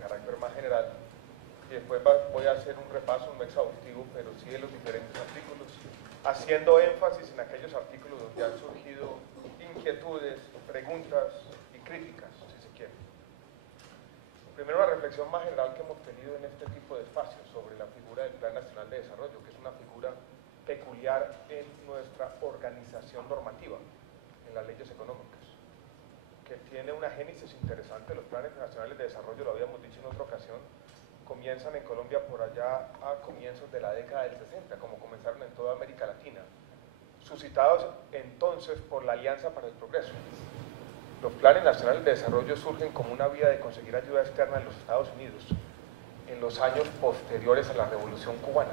de carácter más general, y después voy a hacer un repaso no exhaustivo, pero sí de los diferentes artículos, haciendo énfasis en aquellos artículos donde han surgido inquietudes, preguntas y críticas, si se quiere. Primero, una reflexión más general que hemos tenido en este tipo de espacios sobre la figura del Plan Nacional de Desarrollo, que es una figura peculiar en nuestra organización normativa, en las leyes económicas, que tiene una génesis interesante. Los planes nacionales de desarrollo, lo habíamos dicho en otra ocasión, comienzan en Colombia por allá a comienzos de la década del 60, como comenzaron en toda América Latina, suscitados entonces por la Alianza para el Progreso. Los planes nacionales de desarrollo surgen como una vía de conseguir ayuda externa en los Estados Unidos en los años posteriores a la Revolución Cubana.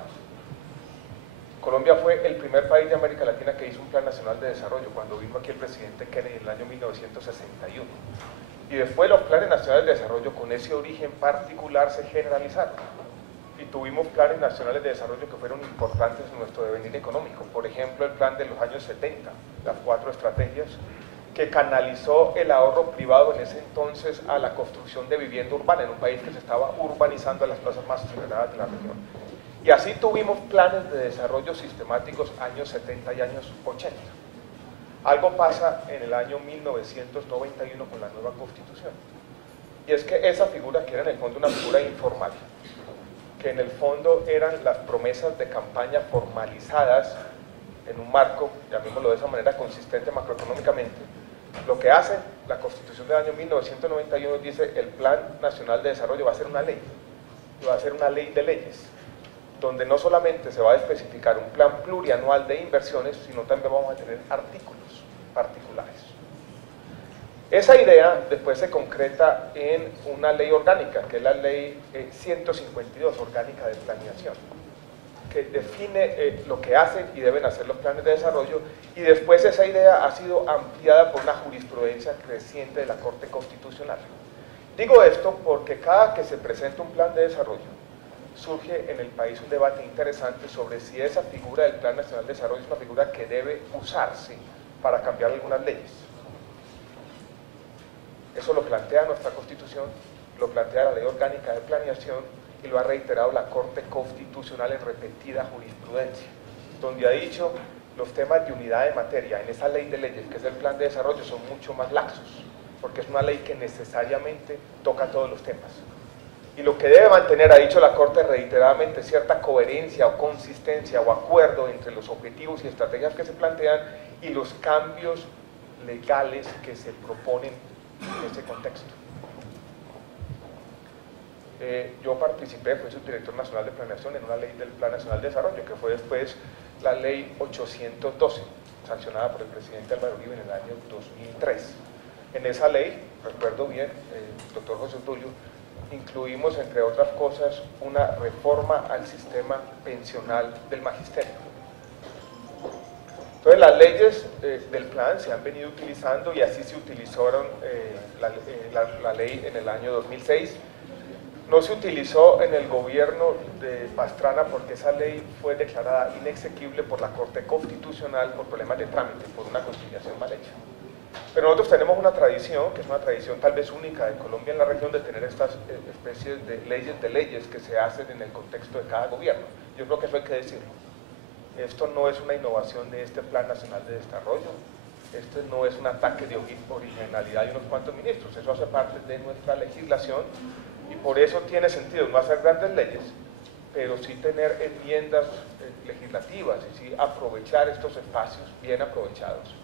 Colombia fue el primer país de América Latina que hizo un plan nacional de desarrollo cuando vino aquí el presidente Kennedy en el año 1961. Y después los planes nacionales de desarrollo con ese origen particular se generalizaron. Y tuvimos planes nacionales de desarrollo que fueron importantes en nuestro devenir económico. Por ejemplo, el plan de los años 70, las 4 estrategias, que canalizó el ahorro privado en ese entonces a la construcción de vivienda urbana en un país que se estaba urbanizando a las tasas más aceleradas de la región. Y así tuvimos planes de desarrollo sistemáticos años 70 y años 80. Algo pasa en el año 1991 con la nueva Constitución. Y es que esa figura, que era en el fondo una figura informal, que en el fondo eran las promesas de campaña formalizadas en un marco, llamémoslo de esa manera, consistente macroeconómicamente, lo que hace la Constitución del año 1991 dice: el Plan Nacional de Desarrollo va a ser una ley, va a ser una ley de leyes, donde no solamente se va a especificar un plan plurianual de inversiones, sino también vamos a tener artículos particulares. Esa idea después se concreta en una ley orgánica, que es la ley 152, orgánica de planeación, que define lo que hacen y deben hacer los planes de desarrollo, y después esa idea ha sido ampliada por una jurisprudencia creciente de la Corte Constitucional. Digo esto porque cada que se presenta un plan de desarrollo, surge en el país un debate interesante sobre si esa figura del Plan Nacional de Desarrollo es una figura que debe usarse para cambiar algunas leyes. Eso lo plantea nuestra Constitución, lo plantea la Ley Orgánica de Planeación y lo ha reiterado la Corte Constitucional en repetida jurisprudencia, donde ha dicho los temas de unidad de materia en esa ley de leyes, que es el Plan de Desarrollo, son mucho más laxos, porque es una ley que necesariamente toca todos los temas. Y lo que debe mantener, ha dicho la Corte reiteradamente, cierta coherencia o consistencia o acuerdo entre los objetivos y estrategias que se plantean y los cambios legales que se proponen en ese contexto. Yo participé, fui subdirector nacional de planeación en una ley del Plan Nacional de Desarrollo, que fue después la ley 812, sancionada por el presidente Álvaro Uribe en el año 2003. En esa ley, recuerdo bien, doctor José Tulio, incluimos, entre otras cosas, una reforma al sistema pensional del magisterio. Entonces, las leyes del plan se han venido utilizando y así se utilizaron la ley en el año 2006. No se utilizó en el gobierno de Pastrana porque esa ley fue declarada inexequible por la Corte Constitucional por problemas de trámite, por una conciliación mal hecha. Pero nosotros tenemos una tradición, que es una tradición tal vez única de Colombia en la región, de tener estas especies de leyes que se hacen en el contexto de cada gobierno. Yo creo que eso hay que decirlo. Esto no es una innovación de este Plan Nacional de Desarrollo, este no es un ataque de originalidad de unos cuantos ministros, eso hace parte de nuestra legislación y por eso tiene sentido no hacer grandes leyes, pero sí tener enmiendas legislativas y sí aprovechar estos espacios bien aprovechados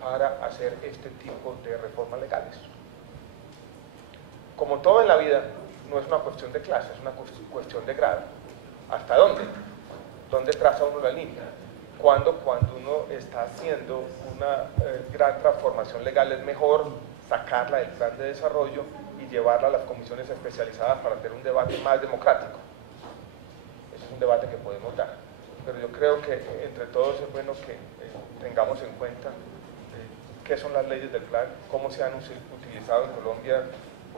para hacer este tipo de reformas legales. Como todo en la vida, no es una cuestión de clase, es una cuestión de grado. ¿Hasta dónde? ¿Dónde traza uno la línea? Cuando uno está haciendo una gran transformación legal es mejor sacarla del plan de desarrollo y llevarla a las comisiones especializadas para tener un debate más democrático. Ese es un debate que podemos dar. Pero yo creo que entre todos es bueno que tengamos en cuenta qué son las leyes del plan, cómo se han utilizado en Colombia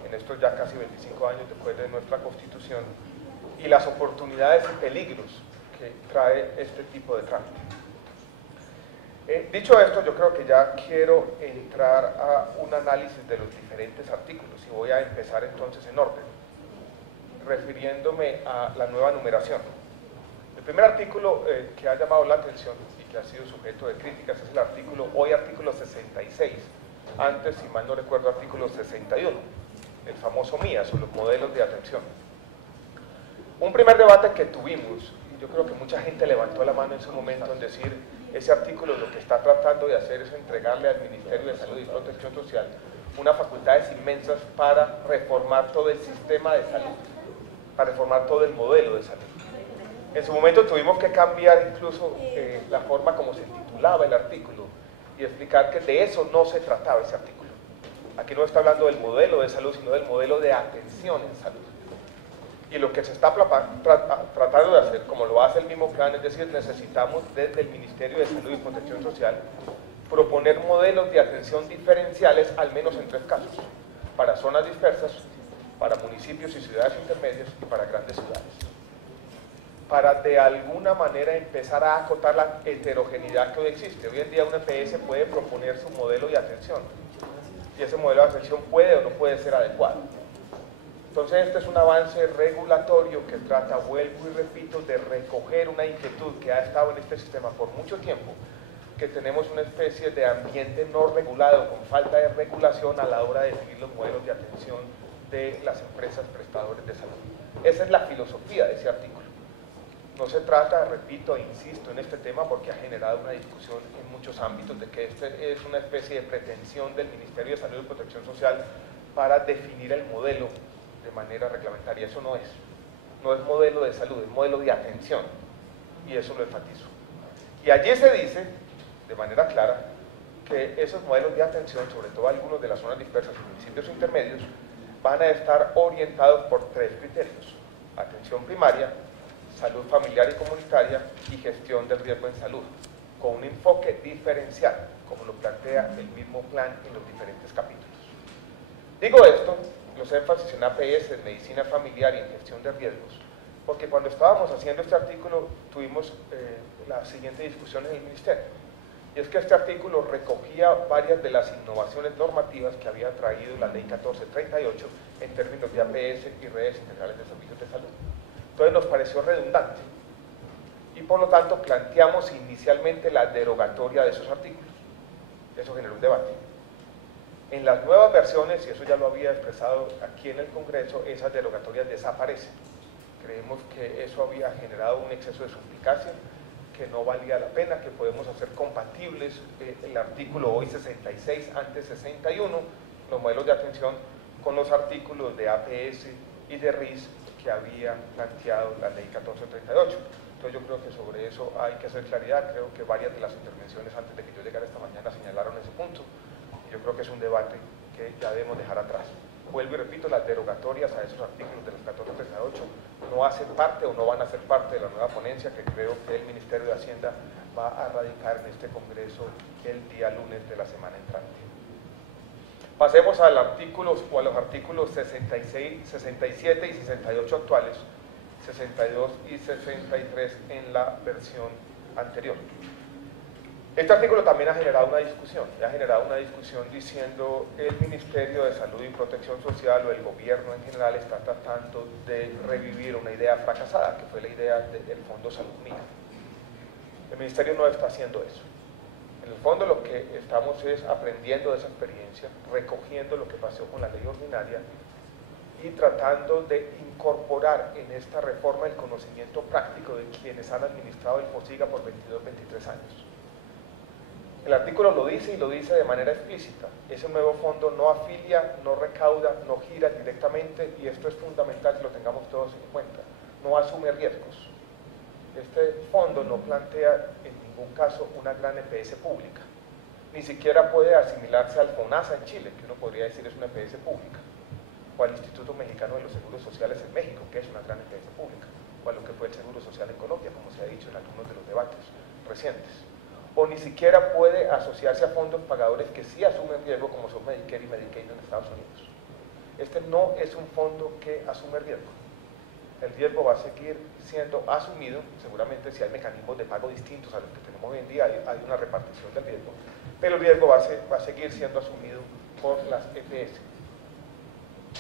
en estos ya casi 25 años después de nuestra Constitución y las oportunidades y peligros que trae este tipo de trámite. Dicho esto, yo creo que ya quiero entrar a un análisis de los diferentes artículos y voy a empezar entonces en orden, refiriéndome a la nueva numeración. El primer artículo que ha llamado la atención y que ha sido sujeto de críticas es el artículo, hoy artículo 66, antes, si mal no recuerdo, artículo 61, el famoso MIAS o los modelos de atención. Un primer debate que tuvimos, y yo creo que mucha gente levantó la mano en su momento en decir, ese artículo lo que está tratando de hacer es entregarle al Ministerio de Salud y Protección Social unas facultades inmensas para reformar todo el sistema de salud, para reformar todo el modelo de salud. En su momento tuvimos que cambiar incluso la forma como se titulaba el artículo y explicar que de eso no se trataba ese artículo. Aquí no está hablando del modelo de salud, sino del modelo de atención en salud. Y lo que se está tratando de hacer, como lo hace el mismo plan, es decir, necesitamos desde el Ministerio de Salud y Protección Social proponer modelos de atención diferenciales, al menos en 3 casos, para zonas dispersas, para municipios y ciudades intermedias y para grandes ciudades, para de alguna manera empezar a acotar la heterogeneidad que hoy existe. Hoy en día una EPS puede proponer su modelo de atención, y ese modelo de atención puede o no puede ser adecuado. Entonces este es un avance regulatorio que trata, vuelvo y repito, de recoger una inquietud que ha estado en este sistema por mucho tiempo, que tenemos una especie de ambiente no regulado, con falta de regulación a la hora de definir los modelos de atención de las empresas prestadoras de salud. Esa es la filosofía de ese artículo. No se trata, repito e insisto en este tema porque ha generado una discusión en muchos ámbitos de que este es una especie de pretensión del Ministerio de Salud y Protección Social para definir el modelo de manera reglamentaria. Eso no es modelo de salud, es modelo de atención, y eso lo enfatizo. Y allí se dice, de manera clara, que esos modelos de atención, sobre todo algunos de las zonas dispersas y municipios intermedios, van a estar orientados por 3 criterios: atención primaria, salud familiar y comunitaria y gestión del riesgo en salud, con un enfoque diferencial, como lo plantea el mismo plan en los diferentes capítulos. Digo esto, los énfasis en APS, en medicina familiar y en gestión de riesgos, porque cuando estábamos haciendo este artículo tuvimos la siguiente discusión en el Ministerio, y es que este artículo recogía varias de las innovaciones normativas que había traído la Ley 1438 en términos de APS y redes integrales de servicios de salud. Entonces nos pareció redundante, y por lo tanto planteamos inicialmente la derogatoria de esos artículos. Eso generó un debate. En las nuevas versiones, y eso ya lo había expresado aquí en el Congreso, esas derogatorias desaparecen. Creemos que eso había generado un exceso de suplicacia, que no valía la pena, que podemos hacer compatibles el artículo hoy 66, antes 61, los modelos de atención, con los artículos de APS y de RIS que había planteado la ley 1438. Entonces yo creo que sobre eso hay que hacer claridad. Creo que varias de las intervenciones antes de que yo llegara esta mañana señalaron ese punto. Yo creo que es un debate que ya debemos dejar atrás. Vuelvo y repito, las derogatorias a esos artículos de los 1438 no hacen parte o no van a ser parte de la nueva ponencia que creo que el Ministerio de Hacienda va a radicar en este Congreso el día lunes de la semana entrante. Pasemos al artículo, o a los artículos 66, 67 y 68 actuales, 62 y 63 en la versión anterior. Este artículo también ha generado una discusión, diciendo el Ministerio de Salud y Protección Social o el gobierno en general está tratando de revivir una idea fracasada, que fue la idea del Fondo Salud Mínima. El Ministerio no está haciendo eso. En el fondo lo que estamos es aprendiendo de esa experiencia, recogiendo lo que pasó con la ley ordinaria y tratando de incorporar en esta reforma el conocimiento práctico de quienes han administrado el FOSIGA por 22, 23 años. El artículo lo dice y lo dice de manera explícita. Ese nuevo fondo no afilia, no recauda, no gira directamente, y esto es fundamental que lo tengamos todos en cuenta. No asume riesgos. Este fondo no plantea en ningún caso una gran EPS pública. Ni siquiera puede asimilarse al FONASA en Chile, que uno podría decir es una EPS pública, o al Instituto Mexicano de los Seguros Sociales en México, que es una gran EPS pública, o a lo que fue el Seguro Social en Colombia, como se ha dicho en algunos de los debates recientes. O ni siquiera puede asociarse a fondos pagadores que sí asumen riesgo, como son Medicare y Medicaid en Estados Unidos. Este no es un fondo que asume riesgo. el riesgo va a seguir siendo asumido, seguramente si hay mecanismos de pago distintos a los que tenemos hoy en día, hay una repartición del riesgo, pero el riesgo va a seguir siendo asumido por las EPS,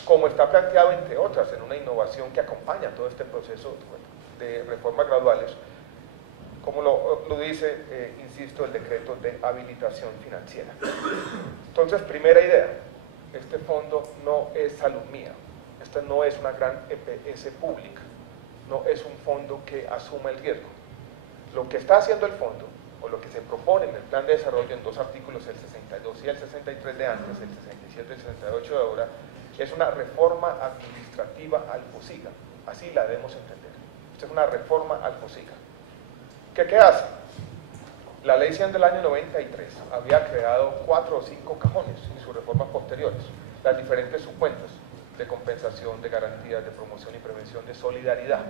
como está planteado, entre otras, en una innovación que acompaña todo este proceso de reformas graduales, como lo dice, insisto, el decreto de habilitación financiera. Entonces, primera idea, este fondo no es salud mía, esta no es una gran EPS pública, no es un fondo que asuma el riesgo. Lo que está haciendo el fondo, o lo que se propone en el plan de desarrollo en dos artículos, el 62 y el 63 de antes, el 67 y el 68 de ahora, es una reforma administrativa al FOSIGA, así la debemos entender. Esta es una reforma al FOSIGA. ¿Qué hace? La ley 100 del año 93 había creado 4 o 5 cajones en sus reformas posteriores, las diferentes subcuentas de compensación, de garantías, de promoción y prevención, de solidaridad.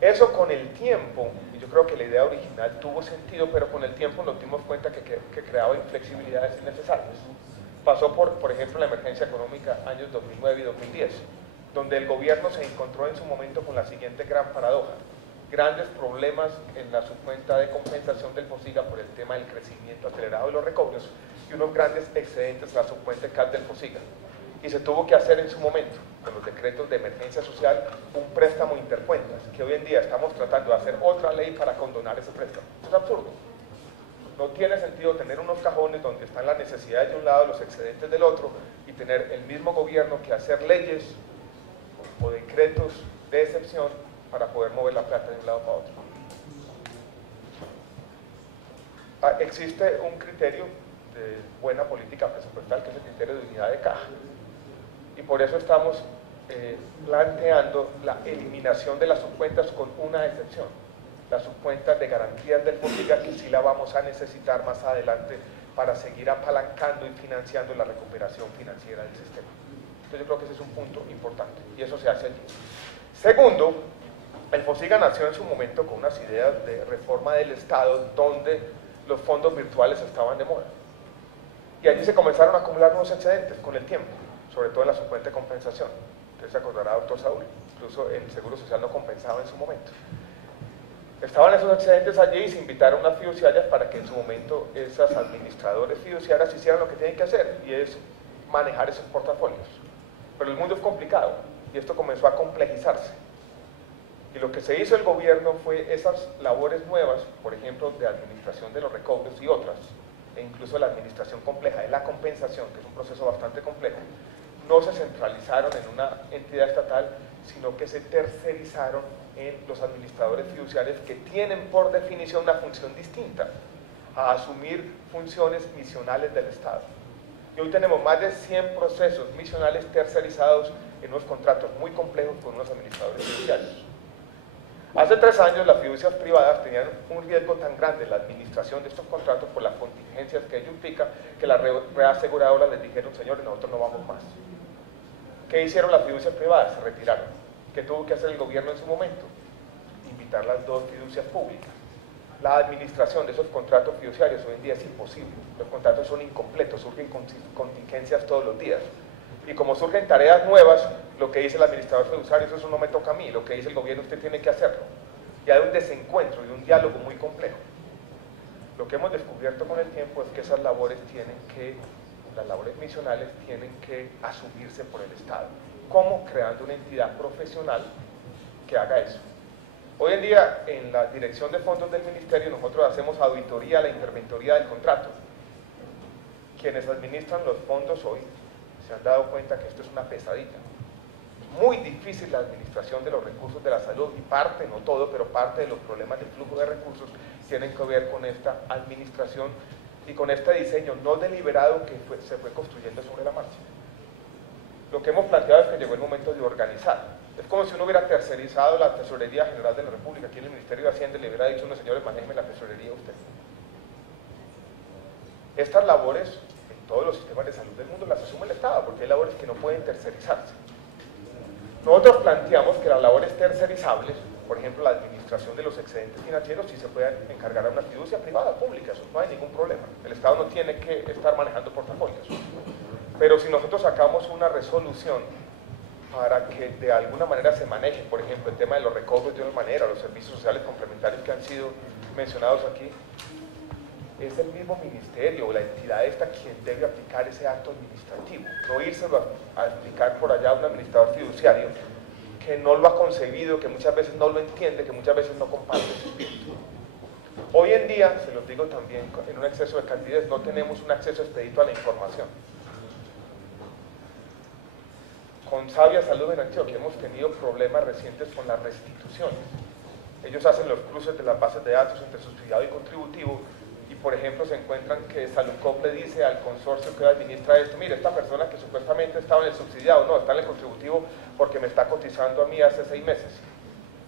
Eso con el tiempo, y yo creo que la idea original tuvo sentido, pero con el tiempo nos dimos cuenta que creaba inflexibilidades innecesarias. Pasó por ejemplo, la emergencia económica años 2009 y 2010, donde el gobierno se encontró en su momento con la siguiente gran paradoja: grandes problemas en la subcuenta de compensación del FOSIGA por el tema del crecimiento acelerado de los recobros y unos grandes excedentes en la subcuenta de CAT del FOSIGA. Y se tuvo que hacer en su momento, con los decretos de emergencia social, un préstamo intercuentas, que hoy en día estamos tratando de hacer otra ley para condonar ese préstamo. Eso es absurdo. No tiene sentido tener unos cajones donde están las necesidades de un lado, los excedentes del otro, y tener el mismo gobierno que hacer leyes o decretos de excepción para poder mover la plata de un lado para otro. Existe un criterio de buena política presupuestal, que es el criterio de unidad de caja, y por eso estamos planteando la eliminación de las subcuentas con una excepción: las subcuentas de garantías del FOSIGA, que sí la vamos a necesitar más adelante para seguir apalancando y financiando la recuperación financiera del sistema. Entonces yo creo que ese es un punto importante, y eso se hace allí. Segundo, el FOSIGA nació en su momento con unas ideas de reforma del Estado, donde los fondos virtuales estaban de moda. Y allí se comenzaron a acumular unos excedentes con el tiempo, sobre todo en la subcuenta de compensación. Usted se acordará, doctor Saúl, incluso el Seguro Social no compensaba en su momento. Estaban esos excedentes allí y se invitaron a fiduciarias para que en su momento esas administradores fiduciarias hicieran lo que tienen que hacer, y es manejar esos portafolios. Pero el mundo es complicado y esto comenzó a complejizarse. Y lo que se hizo el gobierno fue esas labores nuevas, por ejemplo, de administración de los recobros y otras, e incluso la administración compleja de la compensación, que es un proceso bastante complejo, no se centralizaron en una entidad estatal, sino que se tercerizaron en los administradores fiduciarios, que tienen por definición una función distinta a asumir funciones misionales del Estado. Y hoy tenemos más de 100 procesos misionales tercerizados en unos contratos muy complejos con unos administradores fiduciarios. Hace 3 años las fiducias privadas tenían un riesgo tan grande en la administración de estos contratos por las contingencias que ello implica, que las reaseguradoras les dijeron: señores, nosotros no vamos más. ¿Qué hicieron las fiducias privadas? Se retiraron. ¿Qué tuvo que hacer el gobierno en su momento? Invitar las 2 fiducias públicas. La administración de esos contratos fiduciarios hoy en día es imposible. Los contratos son incompletos, surgen contingencias todos los días. Y como surgen tareas nuevas, lo que dice el administrador fiduciario: eso no me toca a mí, lo que dice el gobierno usted tiene que hacerlo. Y hay un desencuentro y un diálogo muy complejo. Lo que hemos descubierto con el tiempo es que esas labores las labores misionales tienen que asumirse por el Estado. ¿Cómo? Creando una entidad profesional que haga eso. Hoy en día, en la dirección de fondos del ministerio, nosotros hacemos auditoría, la interventoría del contrato. Quienes administran los fondos hoy se han dado cuenta que esto es una pesadilla. Es muy difícil la administración de los recursos de la salud, y parte, no todo, pero parte de los problemas del flujo de recursos tienen que ver con esta administración y con este diseño no deliberado que se fue construyendo sobre la marcha. Lo que hemos planteado es que llegó el momento de organizar. Es como si uno hubiera tercerizado la Tesorería General de la República. Aquí en el Ministerio de Hacienda le hubiera dicho: unos señores, manéjenme la tesorería usted. Estas labores en todos los sistemas de salud del mundo las asume el Estado, porque hay labores que no pueden tercerizarse. Nosotros planteamos que las labores tercerizables, por ejemplo la administración de los excedentes financieros, sí se pueden encargar a una fiducia privada, pública, eso no hay ningún problema. El Estado no tiene que estar manejando portafolios. Pero si nosotros sacamos una resolución para que de alguna manera se maneje, por ejemplo, el tema de los recobros de una manera, los servicios sociales complementarios que han sido mencionados aquí. Es el mismo ministerio o la entidad esta quien debe aplicar ese acto administrativo, no írselo a aplicar por allá a un administrador fiduciario que no lo ha concebido, que muchas veces no lo entiende, que muchas veces no comparte ese espíritu. Hoy en día, se los digo también, en un exceso de candidez, no tenemos un acceso expedito a la información. Con Sabia Salud en Antioquia hemos tenido problemas recientes con las restituciones. Ellos hacen los cruces de las bases de datos entre subsidiado y contributivo y, por ejemplo, se encuentran que Saludcop le dice al consorcio que administra esto: mire, esta persona que supuestamente estaba en el subsidiado, no, está en el contributivo porque me está cotizando a mí hace 6 meses.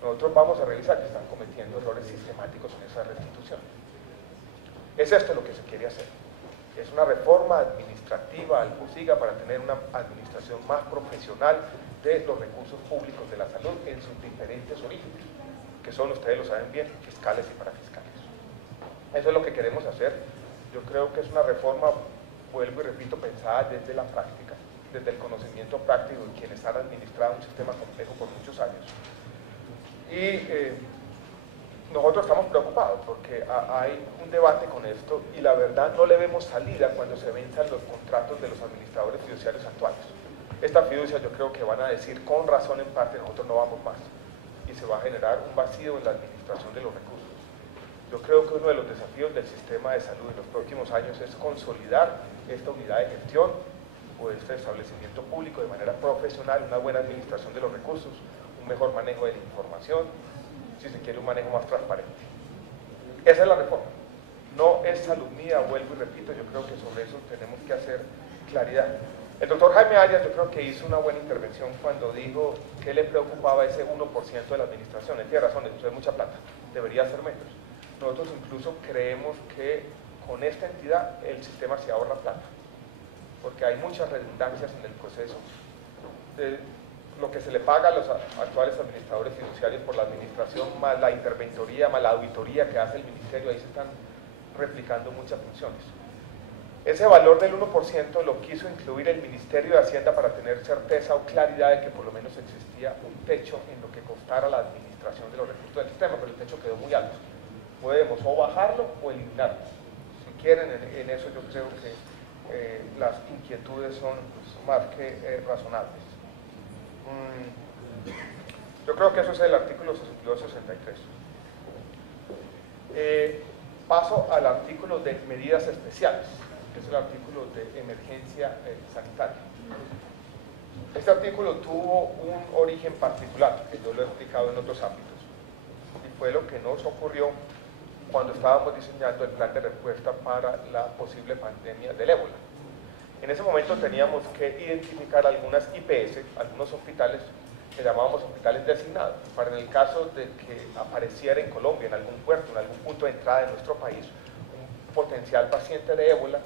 Nosotros vamos a revisar que están cometiendo errores sistemáticos en esa restitución. Es esto lo que se quiere hacer. Es una reforma administrativa al COSIGA para tener una administración más profesional de los recursos públicos de la salud en sus diferentes orígenes, que son, ustedes lo saben bien, fiscales y parafiscales. Eso es lo que queremos hacer. Yo creo que es una reforma, vuelvo y repito, pensada desde la práctica, desde el conocimiento práctico de quienes han administrado un sistema complejo por muchos años. Y nosotros estamos preocupados porque hay un debate con esto y la verdad no le vemos salida cuando se venzan los contratos de los administradores fiduciarios actuales. Estas fiducias yo creo que van a decir con razón en parte: nosotros no vamos más, y se va a generar un vacío en la administración de los recursos. Yo creo que uno de los desafíos del sistema de salud en los próximos años es consolidar esta unidad de gestión o este establecimiento público de manera profesional, una buena administración de los recursos, un mejor manejo de la información, si se quiere un manejo más transparente. Esa es la reforma. No es salud mía, vuelvo y repito, yo creo que sobre eso tenemos que hacer claridad. El doctor Jaime Arias yo creo que hizo una buena intervención cuando dijo que le preocupaba ese 1% de la administración. Él tiene razón, eso es mucha plata, debería ser menos. Nosotros incluso creemos que con esta entidad el sistema se ahorra plata, porque hay muchas redundancias en el proceso. Lo que se le paga a los actuales administradores fiduciarios por la administración, más la interventoría, más la auditoría que hace el ministerio, ahí se están replicando muchas funciones. Ese valor del 1% lo quiso incluir el Ministerio de Hacienda para tener certeza o claridad de que por lo menos existía un techo en lo que costara la administración de los recursos del sistema, pero el techo quedó muy alto. Podemos o bajarlo o eliminarlo. Si quieren, en eso yo creo que las inquietudes son más que razonables. Yo creo que eso es el artículo 62-63. Paso al artículo de medidas especiales, que es el artículo de emergencia sanitaria. Este artículo tuvo un origen particular, que yo lo he explicado en otros ámbitos, y fue lo que nos ocurrió cuando estábamos diseñando el plan de respuesta para la posible pandemia del ébola. En ese momento teníamos que identificar algunas IPS, algunos hospitales que llamábamos hospitales designados, para en el caso de que apareciera en Colombia, en algún puerto, en algún punto de entrada de nuestro país, un potencial paciente de ébola,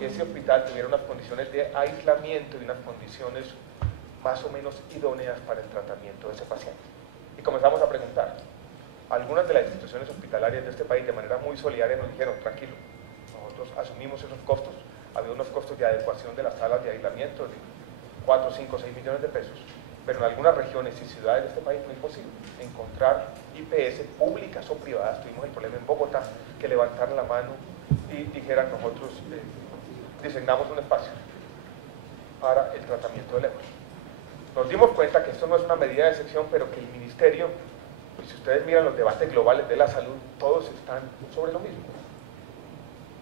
ese hospital tuviera unas condiciones de aislamiento y unas condiciones más o menos idóneas para el tratamiento de ese paciente. Y comenzamos a preguntar. Algunas de las instituciones hospitalarias de este país, de manera muy solidaria, nos dijeron: tranquilo, nosotros asumimos esos costos. Había unos costos de adecuación de las salas de aislamiento de 4, 5, 6 millones de pesos, pero en algunas regiones y ciudades de este país no es posible encontrar IPS públicas o privadas. Tuvimos el problema en Bogotá, que levantaran la mano y dijeran: nosotros diseñamos un espacio para el tratamiento del ébola. Nos dimos cuenta que esto no es una medida de excepción, pero que el ministerio, y si ustedes miran los debates globales de la salud, todos están sobre lo mismo.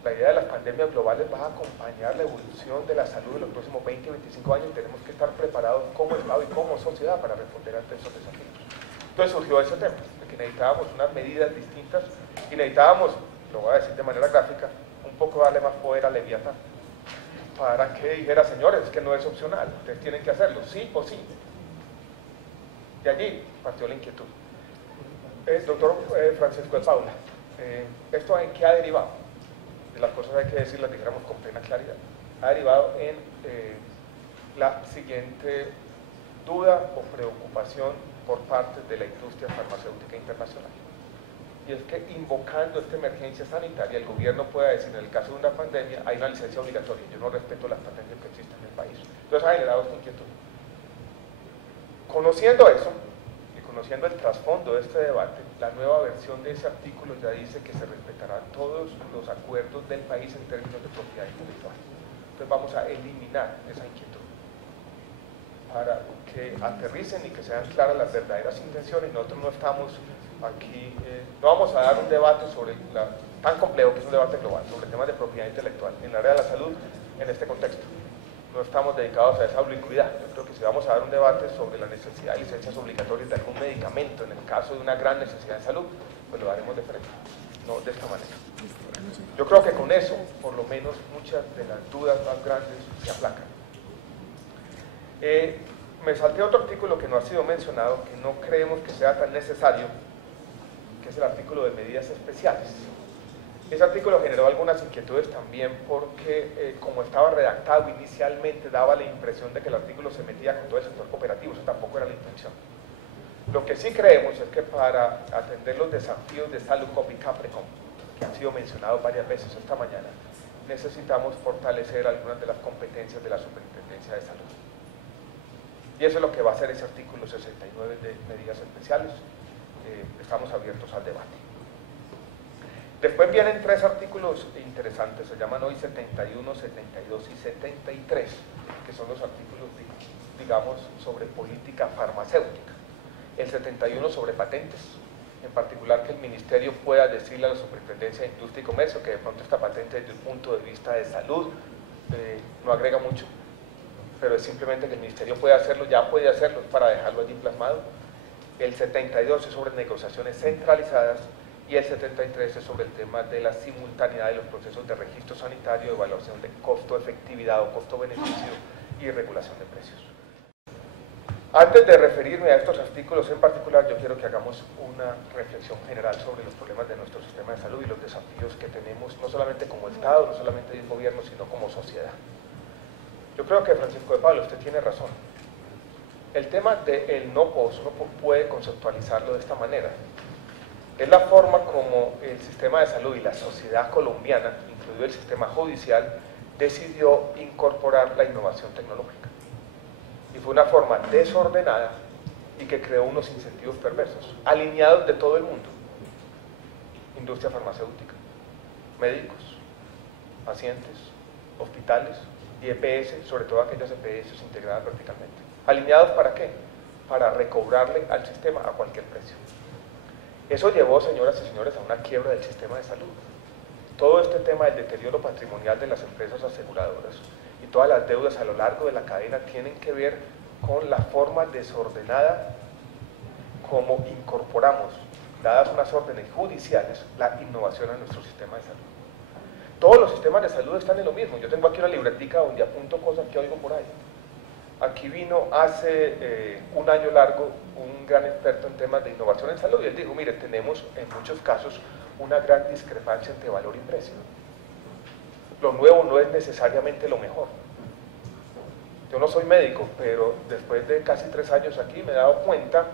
La idea de las pandemias globales va a acompañar la evolución de la salud en los próximos 20, 25 años. Tenemos que estar preparados como Estado y como sociedad para responder ante esos desafíos. Entonces surgió ese tema, de que necesitábamos unas medidas distintas y necesitábamos, lo voy a decir de manera gráfica, un poco darle más poder a Leviatán, para que dijera: señores, es que no es opcional, ustedes tienen que hacerlo, sí o sí. Y allí partió la inquietud. Doctor Francisco de Paula, ¿esto en qué ha derivado? Las cosas hay que decirlas, dijéramos con plena claridad. Ha derivado en la siguiente duda o preocupación por parte de la industria farmacéutica internacional. Y es que invocando esta emergencia sanitaria, el gobierno pueda decir: en el caso de una pandemia hay una licencia obligatoria, yo no respeto las patentes que existen en el país. Entonces ha generado esta inquietud. Conociendo eso, y conociendo el trasfondo de este debate, la nueva versión de ese artículo ya dice que se respetarán todos los acuerdos del país en términos de propiedad intelectual. Entonces vamos a eliminar esa inquietud para que aterricen y que sean claras las verdaderas intenciones. Nosotros no estamos aquí, no vamos a dar un debate sobre tan complejo que es un debate global, sobre temas de propiedad intelectual en el área de la salud en este contexto. No estamos dedicados a esa oblicuidad. Yo creo que si vamos a dar un debate sobre la necesidad de licencias obligatorias de algún medicamento en el caso de una gran necesidad de salud, pues lo haremos de frente, no de esta manera. Yo creo que con eso, por lo menos, muchas de las dudas más grandes se aplacan. Me salté otro artículo que no ha sido mencionado, que no creemos que sea tan necesario, que es el artículo de medidas especiales. Ese artículo generó algunas inquietudes también porque, como estaba redactado inicialmente, daba la impresión de que el artículo se metía con todo el sector cooperativo. Eso tampoco era la intención. Lo que sí creemos es que para atender los desafíos de Salud-COP y Caprecom, que han sido mencionados varias veces esta mañana, necesitamos fortalecer algunas de las competencias de la Superintendencia de Salud. Y eso es lo que va a hacer ese artículo 69 de medidas especiales. Estamos abiertos al debate. Después vienen tres artículos interesantes, se llaman hoy 71, 72 y 73, que son los artículos, digamos, sobre política farmacéutica. El 71 sobre patentes, en particular que el Ministerio pueda decirle a la Superintendencia de Industria y Comercio que de pronto esta patente desde un punto de vista de salud no agrega mucho, pero es simplemente que el Ministerio puede hacerlo, ya puede hacerlo para dejarlo allí plasmado. El 72 es sobre negociaciones centralizadas y el 73 es sobre el tema de la simultaneidad de los procesos de registro sanitario, evaluación de costo-efectividad o costo-beneficio y regulación de precios. Antes de referirme a estos artículos en particular, yo quiero que hagamos una reflexión general sobre los problemas de nuestro sistema de salud y los desafíos que tenemos, no solamente como Estado, no solamente de gobierno, sino como sociedad. Yo creo que Francisco de Pablo, usted tiene razón. El tema del no-POS, uno puede conceptualizarlo de esta manera. Es la forma como el sistema de salud y la sociedad colombiana, incluido el sistema judicial, decidió incorporar la innovación tecnológica. Y fue una forma desordenada y que creó unos incentivos perversos, alineados de todo el mundo. Industria farmacéutica, médicos, pacientes, hospitales y EPS, sobre todo aquellas EPS integradas verticalmente. ¿Alineados para qué? Para recobrarle al sistema a cualquier precio. Eso llevó, señoras y señores, a una quiebra del sistema de salud. Todo este tema del deterioro patrimonial de las empresas aseguradoras y todas las deudas a lo largo de la cadena tienen que ver con la forma desordenada como incorporamos, dadas unas órdenes judiciales, la innovación a nuestro sistema de salud. Todos los sistemas de salud están en lo mismo. Yo tengo aquí una libretica donde apunto cosas que oigo por ahí. Aquí vino hace un año largo un gran experto en temas de innovación en salud y él dijo, mire, tenemos en muchos casos una gran discrepancia entre valor y precio. Lo nuevo no es necesariamente lo mejor. Yo no soy médico, pero después de casi 3 años aquí me he dado cuenta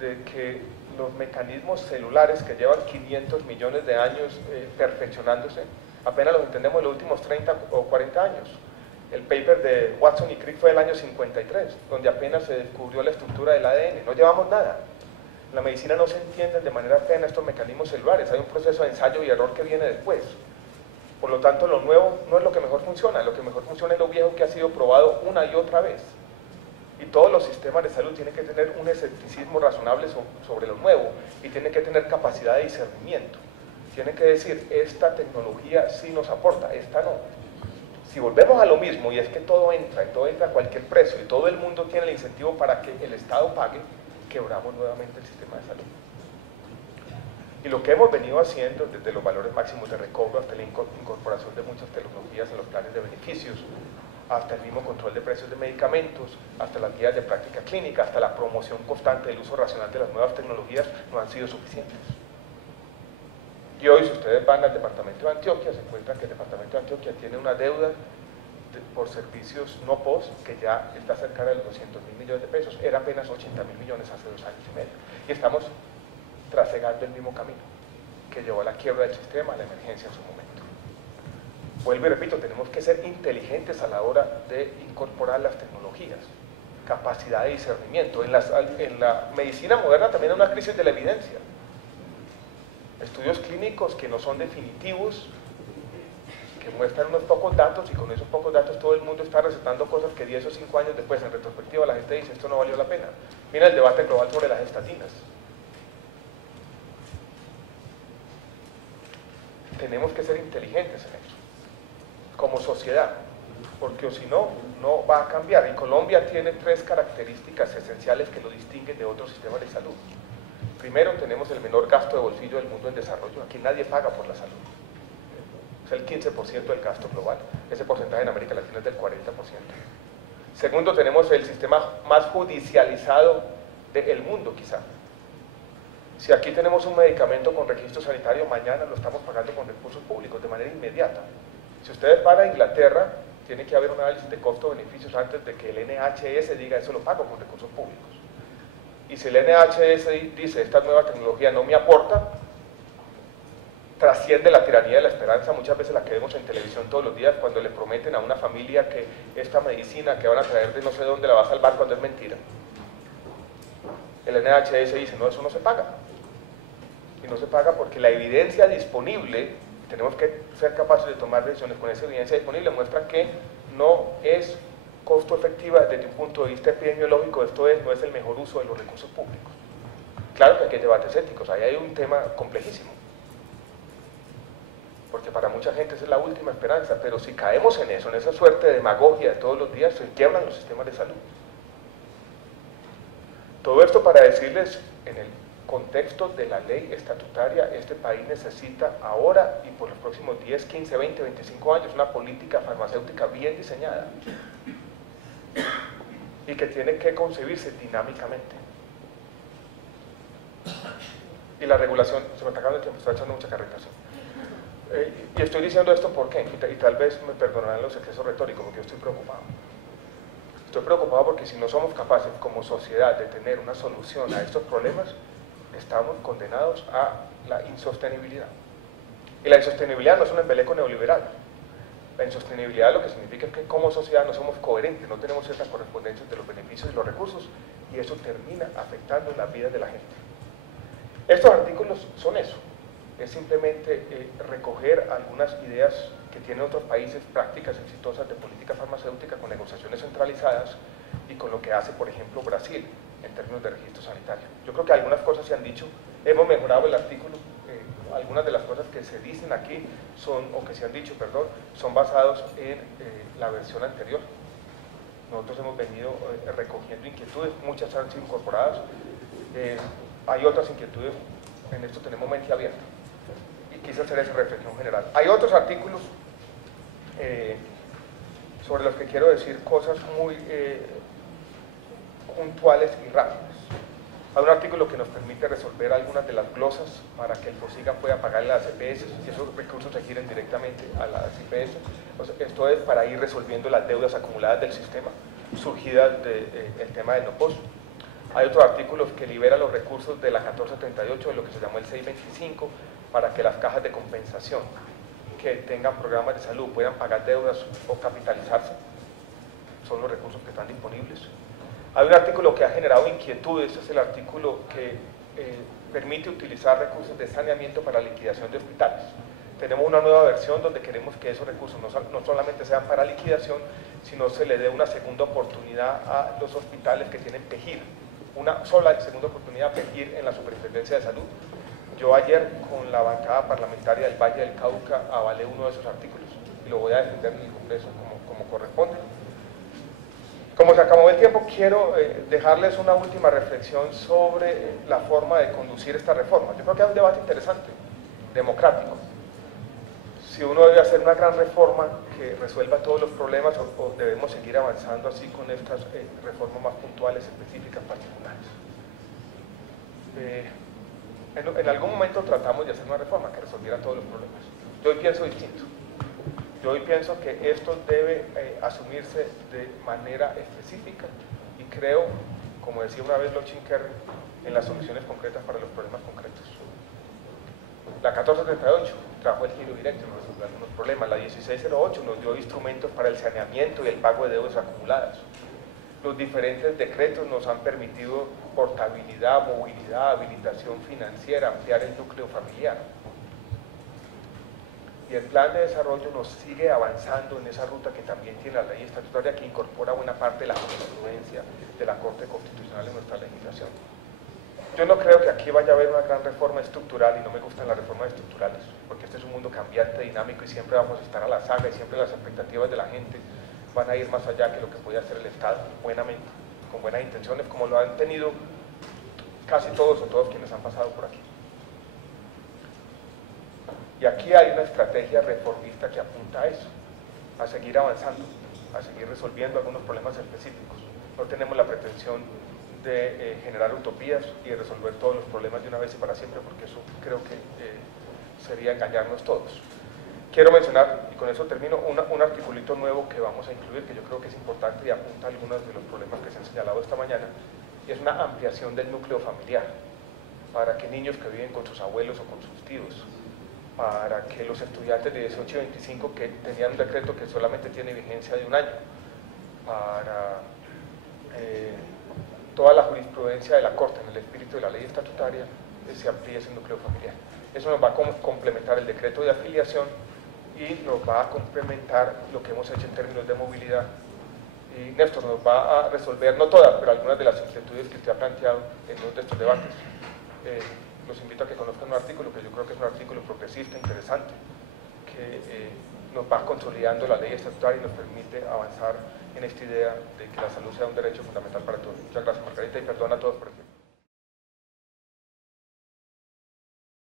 de que los mecanismos celulares que llevan 500 millones de años perfeccionándose, apenas los entendemos en los últimos 30 o 40 años. El paper de Watson y Crick fue del año 53, donde apenas se descubrió la estructura del ADN. No llevamos nada. En la medicina no se entienden de manera plena estos mecanismos celulares. Hay un proceso de ensayo y error que viene después. Por lo tanto, lo nuevo no es lo que mejor funciona. Lo que mejor funciona es lo viejo que ha sido probado una y otra vez. Y todos los sistemas de salud tienen que tener un escepticismo razonable sobre lo nuevo y tienen que tener capacidad de discernimiento. Tienen que decir, esta tecnología sí nos aporta, esta no. Si volvemos a lo mismo, y es que todo entra, y todo entra a cualquier precio, y todo el mundo tiene el incentivo para que el Estado pague, quebramos nuevamente el sistema de salud. Y lo que hemos venido haciendo, desde los valores máximos de recobro hasta la incorporación de muchas tecnologías en los planes de beneficios, hasta el mismo control de precios de medicamentos, hasta las guías de práctica clínica, hasta la promoción constante del uso racional de las nuevas tecnologías, no han sido suficientes. Y hoy, si ustedes van al departamento de Antioquia, se encuentran que el departamento de Antioquia tiene una deuda por servicios no POS que ya está cerca de los 200.000 millones de pesos. Era apenas 80.000 millones hace 2 años y medio. Y estamos trasegando el mismo camino que llevó a la quiebra del sistema, a la emergencia en su momento. Vuelvo y repito, tenemos que ser inteligentes a la hora de incorporar las tecnologías. capacidad de discernimiento. En la medicina moderna también hay una crisis de la evidencia. Estudios clínicos que no son definitivos, que muestran unos pocos datos, y con esos pocos datos todo el mundo está recetando cosas que 10 o 5 años después, en retrospectiva, la gente dice, esto no valió la pena. Mira el debate global sobre las estatinas. Tenemos que ser inteligentes en eso, como sociedad, porque o si no, no va a cambiar. Y Colombia tiene 3 características esenciales que lo distinguen de otros sistemas de salud. Primero, tenemos el menor gasto de bolsillo del mundo en desarrollo. Aquí nadie paga por la salud. Es el 15% del gasto global. Ese porcentaje en América Latina es del 40%. Segundo, tenemos el sistema más judicializado del mundo, quizá. Si aquí tenemos un medicamento con registro sanitario, mañana lo estamos pagando con recursos públicos de manera inmediata. Si ustedes van a Inglaterra, tiene que haber un análisis de costo-beneficios antes de que el NHS diga eso lo pago con recursos públicos. Y si el NHS dice esta nueva tecnología no me aporta, trasciende la tiranía de la esperanza, muchas veces la que vemos en televisión todos los días cuando le prometen a una familia que esta medicina que van a traer de no sé dónde la va a salvar cuando es mentira. El NHS dice, no, eso no se paga. Y no se paga porque la evidencia disponible, tenemos que ser capaces de tomar decisiones con esa evidencia disponible, muestra que no es costo efectiva desde un punto de vista epidemiológico, esto no es el mejor uso de los recursos públicos. Claro que aquí hay debates éticos, ahí hay un tema complejísimo, porque para mucha gente esa es la última esperanza, pero si caemos en eso, en esa suerte de demagogia de todos los días, se quiebran los sistemas de salud. Todo esto para decirles, en el contexto de la ley estatutaria, este país necesita ahora y por los próximos 10, 15, 20, 25 años una política farmacéutica bien diseñada y que tiene que concebirse dinámicamente. Y la regulación, se me está acabando el tiempo, estoy echando mucha carreta. Y estoy diciendo esto ¿por qué? Y tal vez me perdonarán los excesos retóricos, porque yo estoy preocupado. Estoy preocupado porque si no somos capaces como sociedad de tener una solución a estos problemas, estamos condenados a la insostenibilidad. Y la insostenibilidad no es un embeleco neoliberal. La insostenibilidad lo que significa es que como sociedad no somos coherentes, no tenemos cierta correspondencia entre los beneficios y los recursos, y eso termina afectando la vida de la gente. Estos artículos son eso, es simplemente recoger algunas ideas que tienen otros países, prácticas exitosas de política farmacéutica con negociaciones centralizadas y con lo que hace, por ejemplo, Brasil en términos de registro sanitario. Yo creo que algunas cosas se han dicho, hemos mejorado el artículo, algunas de las cosas que se dicen aquí son, o que se han dicho, perdón, son basados en la versión anterior. Nosotros hemos venido recogiendo inquietudes, muchas han sido incorporadas, hay otras inquietudes, en esto tenemos mente abierta y quise hacer esa reflexión general. Hay otros artículos sobre los que quiero decir cosas muy puntuales y rápidas. Hay un artículo que nos permite resolver algunas de las glosas para que el FOSIGA pueda pagarle a las EPS y esos recursos se giren directamente a las EPS. O sea, esto es para ir resolviendo las deudas acumuladas del sistema, surgidas del tema del NOPOS. Hay otros artículos que liberan los recursos de la 1438, de lo que se llamó el 625, para que las cajas de compensación que tengan programas de salud puedan pagar deudas o capitalizarse. Son los recursos que están disponibles. Hay un artículo que ha generado inquietudes, este es el artículo que permite utilizar recursos de saneamiento para liquidación de hospitales. Tenemos una nueva versión donde queremos que esos recursos no solamente sean para liquidación, sino se le dé una segunda oportunidad a los hospitales que tienen PEGIR, una sola segunda oportunidad PEGIR en la Superintendencia de Salud. Yo ayer con la bancada parlamentaria del Valle del Cauca avalé uno de esos artículos y lo voy a defender en el Congreso como corresponde. Como se acabó el tiempo, quiero dejarles una última reflexión sobre la forma de conducir esta reforma. Yo creo que hay un debate interesante, democrático. Si uno debe hacer una gran reforma que resuelva todos los problemas o debemos seguir avanzando así con estas reformas más puntuales, específicas, particulares. En algún momento tratamos de hacer una reforma que resolviera todos los problemas. Yo hoy pienso distinto. Yo hoy pienso que esto debe asumirse de manera específica y creo, como decía una vez Lochin Kerry, en las soluciones concretas para los problemas concretos. La 1438 trajo el giro directo y nos resolvió algunos problemas. La 1608 nos dio instrumentos para el saneamiento y el pago de deudas acumuladas. los diferentes decretos nos han permitido portabilidad, movilidad, habilitación financiera, ampliar el núcleo familiar. Y el plan de desarrollo nos sigue avanzando en esa ruta que también tiene la ley estatutaria, que incorpora buena parte de la jurisprudencia de la Corte Constitucional en nuestra legislación. Yo no creo que aquí vaya a haber una gran reforma estructural, y no me gustan las reformas estructurales, porque este es un mundo cambiante, dinámico, y siempre vamos a estar a la saga, y siempre las expectativas de la gente van a ir más allá que lo que puede hacer el Estado, buenamente, con buenas intenciones, como lo han tenido casi todos o todos quienes han pasado por aquí. Y aquí hay una estrategia reformista que apunta a eso, a seguir avanzando, a seguir resolviendo algunos problemas específicos. No tenemos la pretensión de generar utopías y de resolver todos los problemas de una vez y para siempre, porque eso creo que sería engañarnos todos. Quiero mencionar, y con eso termino, un articulito nuevo que vamos a incluir, que yo creo que es importante y apunta a algunos de los problemas que se han señalado esta mañana, y es una ampliación del núcleo familiar, para que niños que viven con sus abuelos o con sus tíos, para que los estudiantes de 18 y 25 que tenían un decreto que solamente tiene vigencia de un año, para toda la jurisprudencia de la Corte en el espíritu de la ley estatutaria, se amplíe ese núcleo familiar. Eso nos va a complementar el decreto de afiliación y nos va a complementar lo que hemos hecho en términos de movilidad. Y Néstor nos va a resolver, no todas, pero algunas de las inquietudes que usted ha planteado en uno de estos debates. Los invito a que conozcan un artículo que yo creo que es un artículo progresista, interesante, que nos va consolidando la ley estatutaria y nos permite avanzar en esta idea de que la salud sea un derecho fundamental para todos. Muchas gracias, Margarita, y perdón a todos por el tiempo.